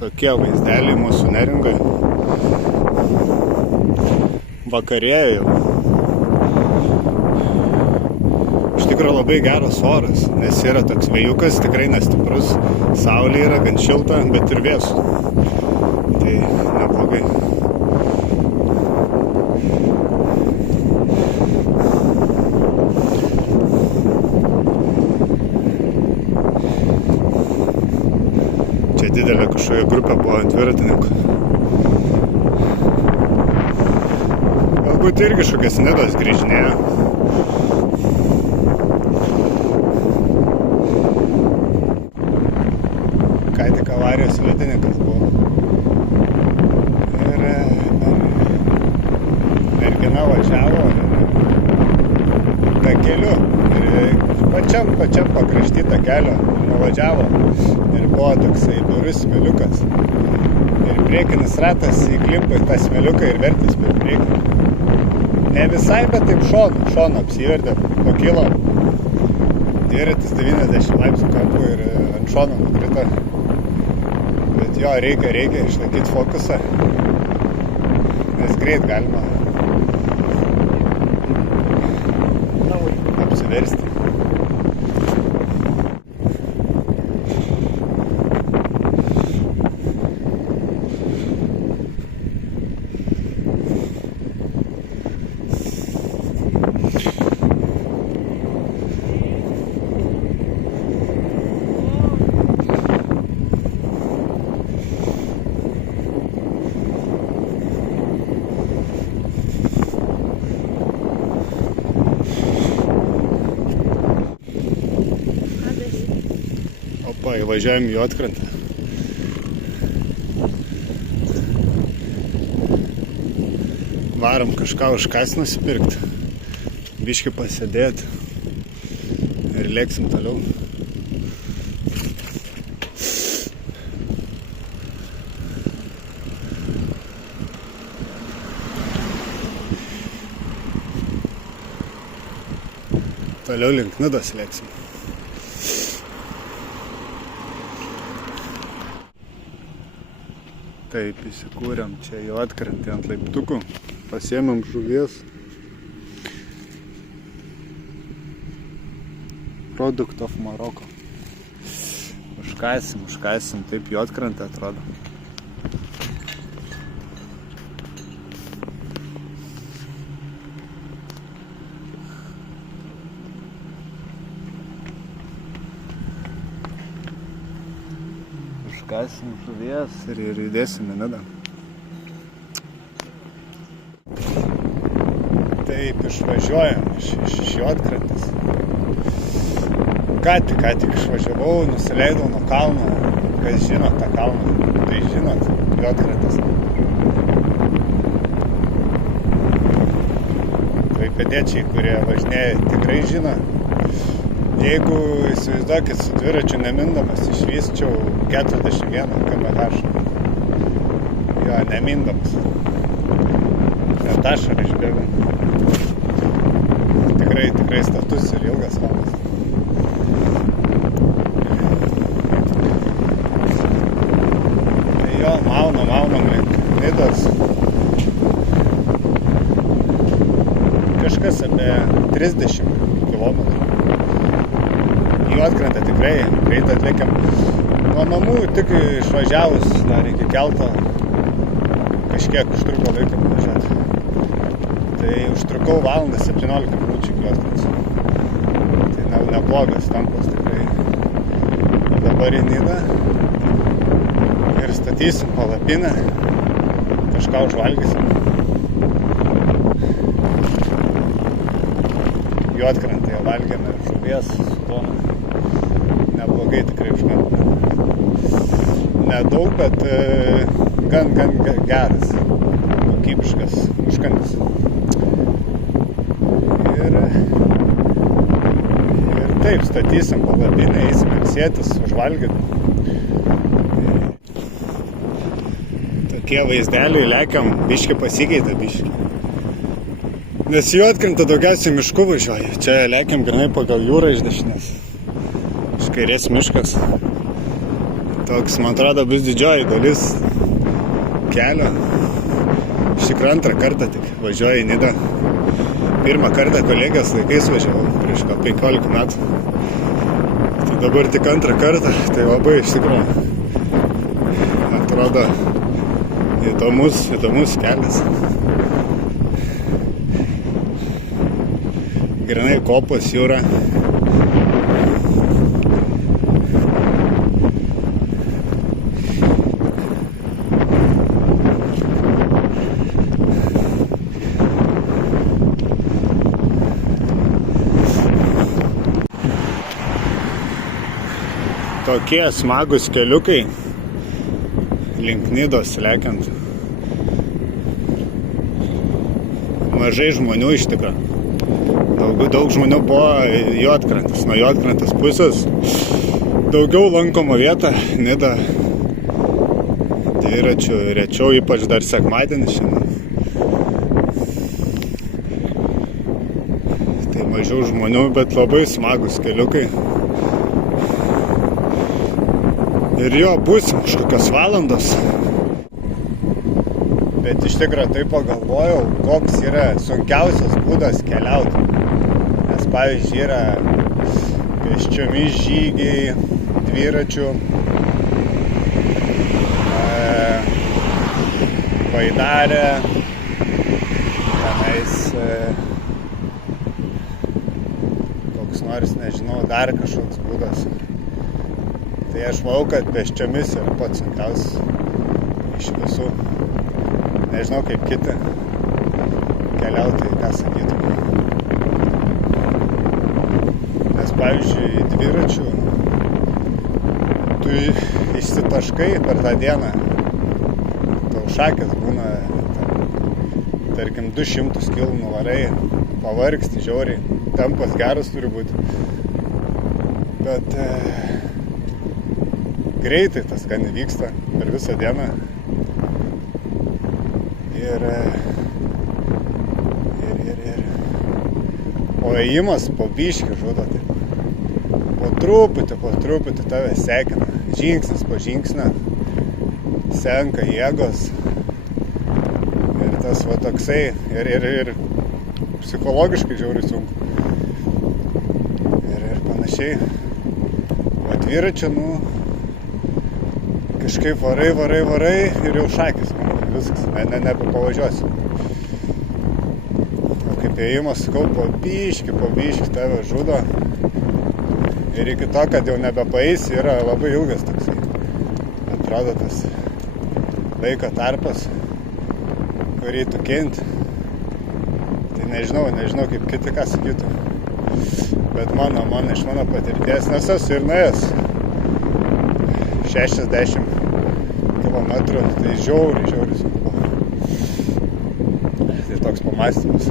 Tokie vaizdeliai mūsų Neringoj. Vakarėja jau. Iš tikrųjų labai geras oras, nes yra toks vėjukas, tikrai nestiprus. Saulė yra gan šilta, bet ir vėsu. Tai neblogai. Čia didelė kažkokia grupė buvo dviratininkų. Galbūt irgi kažkokias nidos grįžinėjo. Ką tik avarijos liudininkas buvo. Ir mergina važiavo takeliu. Ir pačiam pakrašty takelio nuvažiavo. Ir buvo toksai durus smėliukas. Ir priekinis ratas įklimpo į tą smėliuką ir vertės per priekį. Ne visai, bet taip šonu apsivertė, pakilo. Dviratis 90 laipsnių kampu ir ant šono nukrito. Bet jo, reikia išlaikyti fokusą, nes greit galima apsiversti. Įvažiuojam į Juodkrantę. Varom kažką užkąs nusipirkti, biškį pasėdėti ir lėksim toliau. Toliau link Nidos lėksim. Taip, įsikūrėm čia Juodkrantę ant laiptukų, pasiėmėm žuvies. Product of Morocco. Užkąsim, taip Juodkrantė atrodo. Užkąsim žuvies ir judėsim į Nidą. Taip, išvažiuojam iš Juodkrantės. Ką tik išvažiavau, nusileidau nuo kalno. Kas žinot tą kalną, tai žinot, Juodkrantės. Klaipėdiečiai, kurie važinėja, tikrai žino. Jeigu įsivaizduokit su dviračiu nemindamas, išvysčiau 41 km/h. Jo, nemindamas. Net ašarą išbėgau. Tikrai status ir ilgas kalnas. Tai jo, maunam link Nidos. Kažkas apie 30 km. Juodkrantę tikrai greit atlėkiam. Nuo namų tik išvažiavus dar iki kelto kažkiek užtruko laiką važiuoti. Tai užtrukau valandą 17 minučių iki Juodkrantės. Tai neblogas tempas tikrai. Dabar į Nidą ir statysim palapinę, kažką užvalgysim. Juodkrantėje valgėme žuvies su duona. Neblogai tikrai užkandome. Nedaug, bet gan geras, kokybiškas užkandis. Ir taip, statysim palapinę, eisim ilsėtis, užvalgyti. Tokie vaizdeliai lekiam, biškį pasikeitė biškį. Nes Juodkrantė daugiausiai miškų važiuoja. Čia lekiam grinai pagal jūrą iš dešinės. Iš kairės miškas. Toks, man atrodo, bus didžioji dalis kelio. Iš tikrųjų antrą kartą tik važiuoju į Nidą. Pirmą kartą kolegijos laikais važiavau prieš 15 metų. Tai dabar tik antrą kartą, tai labai iš tikrųjų atrodo įdomus kelias. Grinai kopos, jūra. Tokie smagus keliukai link Nidos lekiant. Mažai žmonių iš tikro. Daug žmonių buvo Juodkrantės. Nuo Juodkrantės pusės daugiau lankoma vieta. Nida dviračių rečiau, ypač dar sekmadienį šiandien. Tai mažiau žmonių, bet labai smagus keliukai. Ir jo būsim kažkokios valandos. Bet iš tikrųjų taip pagalvojau, koks yra sunkiausias būdas keliauti. Nes pavyzdžiui yra pėsčiomis žygiai, dviračių, baidarė, tenais koks nors, nežinau, dar kažkoks būdas. Tai aš manau, kad pėsčiomis yra pats sunkiausias iš visų. Nežinau kaip kiti keliautojai, ką sakytų. Nes pavyzdžiui, dviračių tu išsitaškai per tą dieną. Tau šakės būna, tarkim, 200 km nuvarai, pavargsti žiauriai. Tempas geras turi būti. Bet greitai tas gan vyksta per visą dieną. Ir o ėjimas po biškį žudo taip. Po truputį tave sekina. Žingsnis po žingsnio senka jėgos. Ir tas va toksai ir psichologiškai žiauriai sunku. Ir panašiai. O dviračio, kažkaip varai ir jau šakis. Viskas, nebepavažiuosiu. O kaip ėjimas, sakau, po biškį tave žudo. Ir iki to, kad jau nebepaeisi, yra labai ilgas toksai. Atrodo tas laiko tarpas, kurį tu kenti. Tai nežinau kaip kiti ką sakytų. Bet iš mano patirties, nes esu ir nuėjęs 60 kilometrų, tai žiauriai sunku. Tai toks pamąstymas.